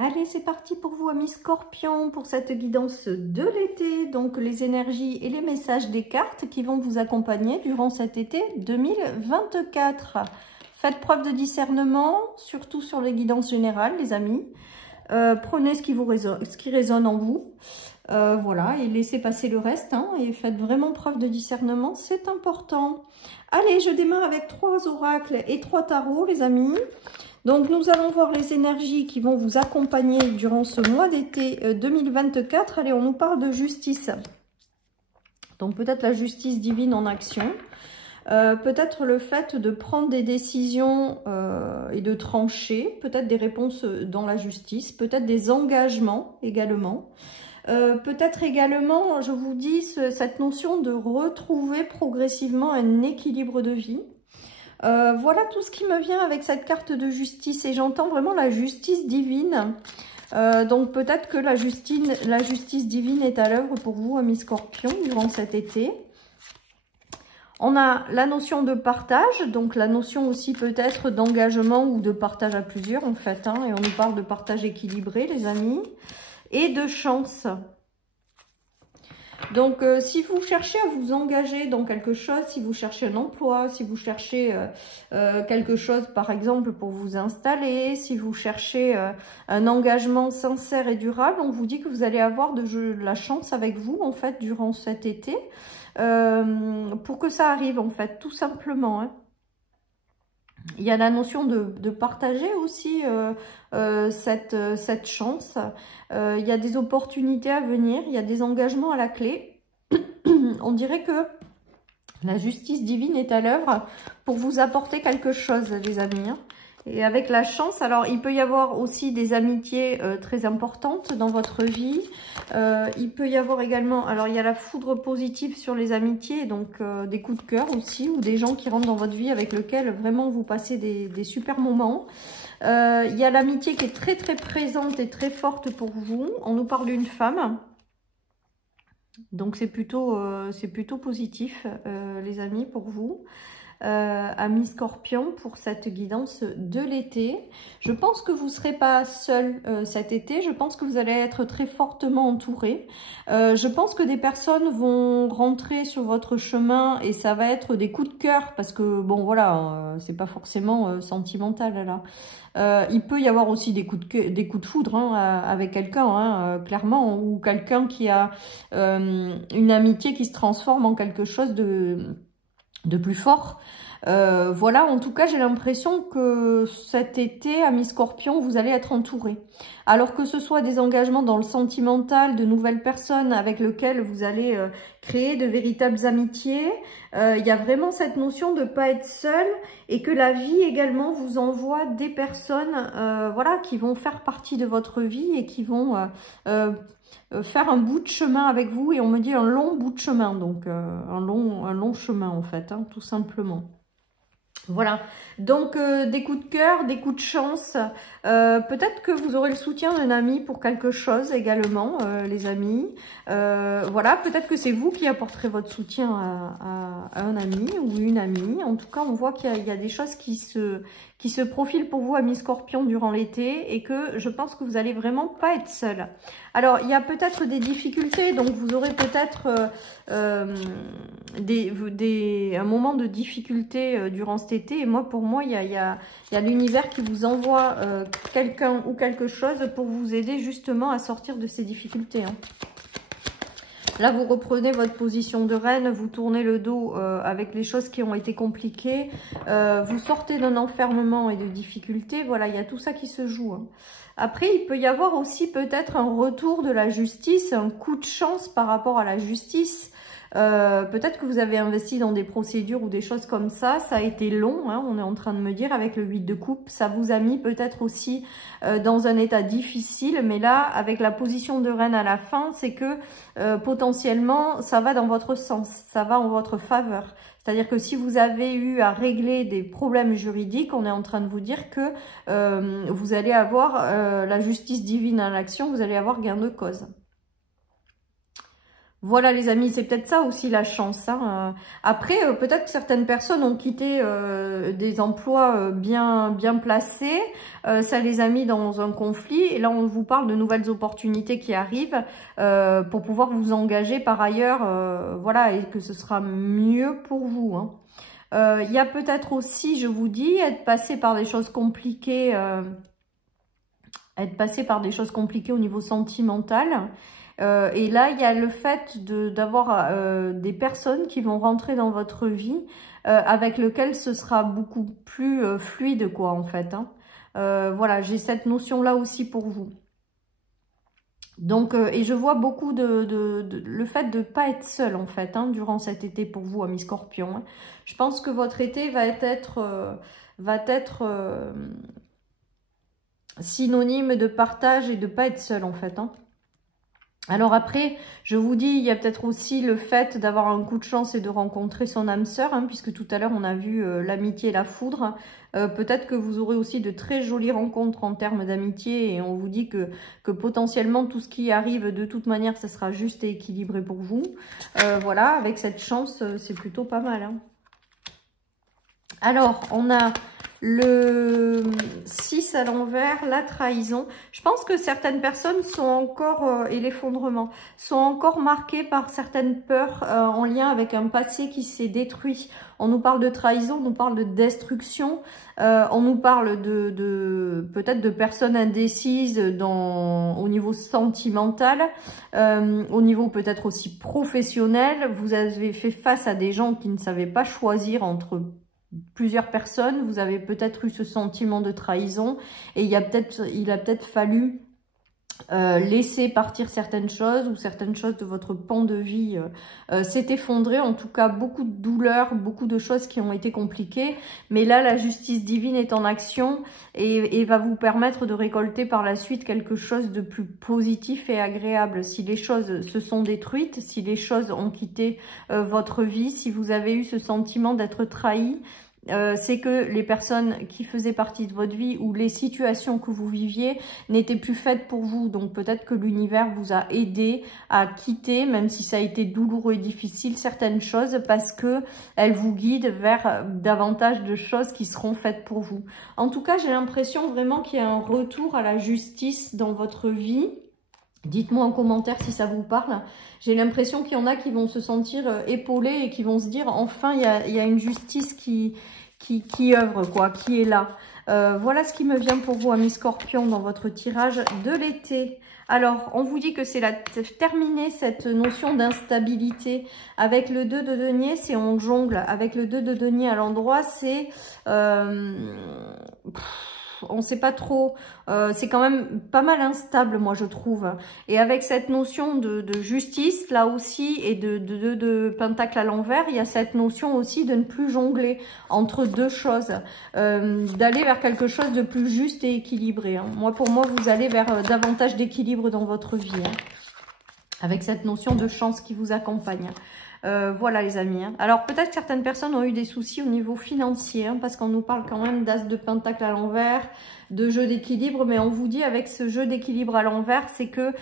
Allez, c'est parti pour vous, amis Scorpions, pour cette guidance de l'été. Donc, les énergies et les messages des cartes qui vont vous accompagner durant cet été 2024. Faites preuve de discernement, surtout sur les guidances générales, les amis. Prenez ce qui résonne en vous. Voilà, et laissez passer le reste. Hein, et faites vraiment preuve de discernement, c'est important. Allez, je démarre avec 3 oracles et 3 tarots, les amis. Donc, nous allons voir les énergies qui vont vous accompagner durant ce mois d'été 2024. Allez, on nous parle de justice. Donc, peut-être la justice divine en action. Peut-être le fait de prendre des décisions et de trancher. Peut-être des réponses dans la justice. Peut-être des engagements également. Peut-être également, je vous dis, cette notion de retrouver progressivement un équilibre de vie. Voilà tout ce qui me vient avec cette carte de justice et j'entends vraiment la justice divine. Donc peut-être que la justice divine est à l'œuvre pour vous, amis Scorpions, durant cet été. On a la notion de partage, donc la notion aussi peut-être d'engagement ou de partage à plusieurs en fait. Hein, et on nous parle de partage équilibré, les amis, et de chance. Donc, si vous cherchez à vous engager dans quelque chose, si vous cherchez un emploi, si vous cherchez quelque chose, par exemple, pour vous installer, si vous cherchez un engagement sincère et durable, on vous dit que vous allez avoir de la chance avec vous, en fait, durant cet été, pour que ça arrive, en fait, tout simplement, hein. Il y a la notion de partager aussi cette chance. Il y a des opportunités à venir, il y a des engagements à la clé. On dirait que la justice divine est à l'œuvre pour vous apporter quelque chose, les amis. Et avec la chance, alors il peut y avoir aussi des amitiés très importantes dans votre vie. Il peut y avoir également, alors il y a la foudre positive sur les amitiés, donc des coups de cœur aussi, ou des gens qui rentrent dans votre vie avec lesquels vraiment vous passez des super moments. Il y a l'amitié qui est très très présente et très forte pour vous. On nous parle d'une femme. Donc c'est plutôt positif, les amis, pour vous. Amis Scorpions, pour cette guidance de l'été. Je pense que vous ne serez pas seul cet été. Je pense que vous allez être très fortement entouré. Je pense que des personnes vont rentrer sur votre chemin et ça va être des coups de cœur parce que, bon, voilà, c'est pas forcément sentimental, là. Il peut y avoir aussi des coups de foudre hein, avec quelqu'un, hein, clairement, ou quelqu'un qui a une amitié qui se transforme en quelque chose de plus fort. Voilà, en tout cas, j'ai l'impression que cet été, amis Scorpions, vous allez être entourés. Alors que ce soit des engagements dans le sentimental, de nouvelles personnes avec lesquelles vous allez créer de véritables amitiés, il y a vraiment cette notion de ne pas être seul et que la vie également vous envoie des personnes voilà, qui vont faire partie de votre vie et qui vont faire un bout de chemin avec vous. Et on me dit un long bout de chemin, donc un long chemin en fait, hein, tout simplement. Voilà, donc des coups de cœur, des coups de chance, peut-être que vous aurez le soutien d'un ami pour quelque chose également, les amis. Voilà, peut-être que c'est vous qui apporterez votre soutien à un ami ou une amie. En tout cas, on voit qu'il y a des choses qui se profilent pour vous, amis Scorpions, durant l'été et que je pense que vous allez vraiment pas être seul. Alors, il y a peut-être des difficultés, donc vous aurez peut-être un moment de difficulté durant cet été. Et moi, pour moi, il y a l'univers qui vous envoie quelqu'un ou quelque chose pour vous aider justement à sortir de ces difficultés. Hein. Là, vous reprenez votre position de reine, vous tournez le dos avec les choses qui ont été compliquées. Vous sortez d'un enfermement et de difficultés. Voilà, il y a tout ça qui se joue. Hein. Après, il peut y avoir aussi peut-être un retour de la justice, un coup de chance par rapport à la justice. Peut-être que vous avez investi dans des procédures ou des choses comme ça. Ça a été long, hein, on est en train de me dire, avec le 8 de coupe. Ça vous a mis peut-être aussi dans un état difficile. Mais là, avec la position de reine à la fin, c'est que potentiellement, ça va dans votre sens. Ça va en votre faveur. C'est-à-dire que si vous avez eu à régler des problèmes juridiques, on est en train de vous dire que vous allez avoir la justice divine en action, vous allez avoir gain de cause. Voilà les amis, c'est peut-être ça aussi la chance. Hein. Après, peut-être que certaines personnes ont quitté des emplois bien placés. Ça les a mis dans un conflit. Et là, on vous parle de nouvelles opportunités qui arrivent pour pouvoir vous engager par ailleurs. Voilà, et que ce sera mieux pour vous. Hein. Il y a peut-être aussi, je vous dis, être passé par des choses compliquées. Être passé par des choses compliquées au niveau sentimental. Et là, il y a le fait d'avoir des personnes qui vont rentrer dans votre vie avec lesquelles ce sera beaucoup plus fluide, quoi, en fait. Hein. Voilà, j'ai cette notion-là aussi pour vous. Donc, et je vois beaucoup le fait de ne pas être seul, en fait, hein, durant cet été pour vous, amis Scorpions. Hein. Je pense que votre été va être synonyme de partage et de ne pas être seul, en fait. Hein. Alors après, je vous dis, il y a peut-être aussi le fait d'avoir un coup de chance et de rencontrer son âme sœur, hein, puisque tout à l'heure, on a vu l'amitié et la foudre. Peut-être que vous aurez aussi de très jolies rencontres en termes d'amitié et on vous dit que potentiellement, tout ce qui arrive, de toute manière, ça sera juste et équilibré pour vous. Voilà, avec cette chance, c'est plutôt pas mal. Hein. Alors, on a le 6 à l'envers, la trahison. Je pense que certaines personnes sont encore, et l'effondrement, sont encore marquées par certaines peurs en lien avec un passé qui s'est détruit. On nous parle de trahison, on nous parle de destruction, on nous parle peut-être de personnes indécises au niveau sentimental, au niveau peut-être aussi professionnel. Vous avez fait face à des gens qui ne savaient pas choisir entre plusieurs personnes, vous avez peut-être eu ce sentiment de trahison et il a peut-être fallu laisser partir certaines choses ou certaines choses de votre pan de vie s'est effondré. En tout cas, beaucoup de douleurs, beaucoup de choses qui ont été compliquées. Mais là, la justice divine est en action et va vous permettre de récolter par la suite quelque chose de plus positif et agréable. Si les choses se sont détruites, si les choses ont quitté votre vie, si vous avez eu ce sentiment d'être trahi, c'est que les personnes qui faisaient partie de votre vie ou les situations que vous viviez n'étaient plus faites pour vous. Donc peut-être que l'univers vous a aidé à quitter, même si ça a été douloureux et difficile, certaines choses parce que elles vous guident vers davantage de choses qui seront faites pour vous. En tout cas, j'ai l'impression vraiment qu'il y a un retour à la justice dans votre vie. Dites-moi en commentaire si ça vous parle. J'ai l'impression qu'il y en a qui vont se sentir épaulés et qui vont se dire enfin il y a une justice qui œuvre, quoi, qui est là. Voilà ce qui me vient pour vous, amis Scorpions, dans votre tirage de l'été. Alors, on vous dit que c'est terminer cette notion d'instabilité. Avec le 2 de denier, c'est on jongle. Avec le 2 de denier à l'endroit, c'est... on ne sait pas trop, c'est quand même pas mal instable, moi je trouve. Et avec cette notion de justice, là aussi, et de pentacle à l'envers, il y a cette notion aussi de ne plus jongler entre deux choses, d'aller vers quelque chose de plus juste et équilibré. Hein. Pour moi, vous allez vers davantage d'équilibre dans votre vie, hein, avec cette notion de chance qui vous accompagne. Voilà les amis. Hein. Alors peut-être certaines personnes ont eu des soucis au niveau financier, hein, parce qu'on nous parle quand même d'as de pentacle à l'envers, de jeu d'équilibre, mais on vous dit avec ce jeu d'équilibre à l'envers, c'est que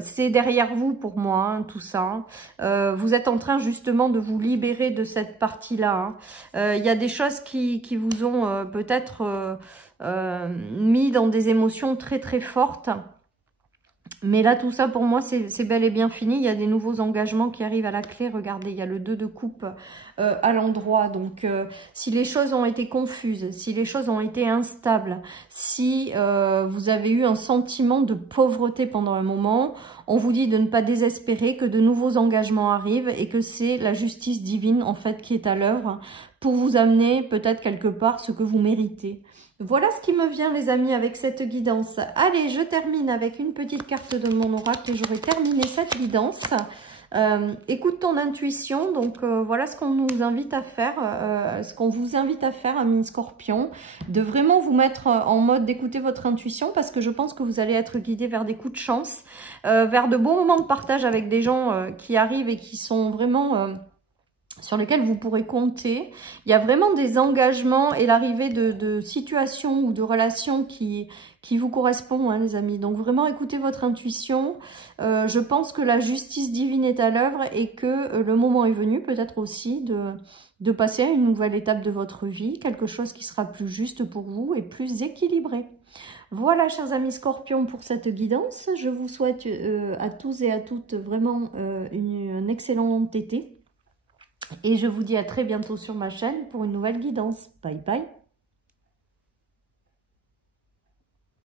c'est derrière vous pour moi, hein, tout ça. Hein. Vous êtes en train justement de vous libérer de cette partie-là. Hein. Il y a des choses qui vous ont peut-être mis dans des émotions très très fortes. Mais là, tout ça, pour moi, c'est bel et bien fini. Il y a des nouveaux engagements qui arrivent à la clé. Regardez, il y a le 2 de coupe à l'endroit. Donc, si les choses ont été confuses, si les choses ont été instables, si vous avez eu un sentiment de pauvreté pendant un moment, on vous dit de ne pas désespérer, que de nouveaux engagements arrivent et que c'est la justice divine, en fait, qui est à l'œuvre pour vous amener peut-être quelque part ce que vous méritez. Voilà ce qui me vient les amis avec cette guidance. Allez, je termine avec une petite carte de mon oracle et j'aurai terminé cette guidance. Écoute ton intuition, donc voilà ce qu'on nous invite à faire, ce qu'on vous invite à faire, amis Scorpion, de vraiment vous mettre en mode d'écouter votre intuition parce que je pense que vous allez être guidé vers des coups de chance, vers de bons moments de partage avec des gens qui arrivent et qui sont vraiment... sur lesquels vous pourrez compter. Il y a vraiment des engagements et l'arrivée de situations ou de relations qui vous correspondent, hein, les amis. Donc vraiment, écoutez votre intuition. Je pense que la justice divine est à l'œuvre et que le moment est venu, peut-être aussi, de passer à une nouvelle étape de votre vie, quelque chose qui sera plus juste pour vous et plus équilibré. Voilà, chers amis Scorpions, pour cette guidance. Je vous souhaite à tous et à toutes vraiment un excellent été. Et je vous dis à très bientôt sur ma chaîne pour une nouvelle guidance. Bye bye.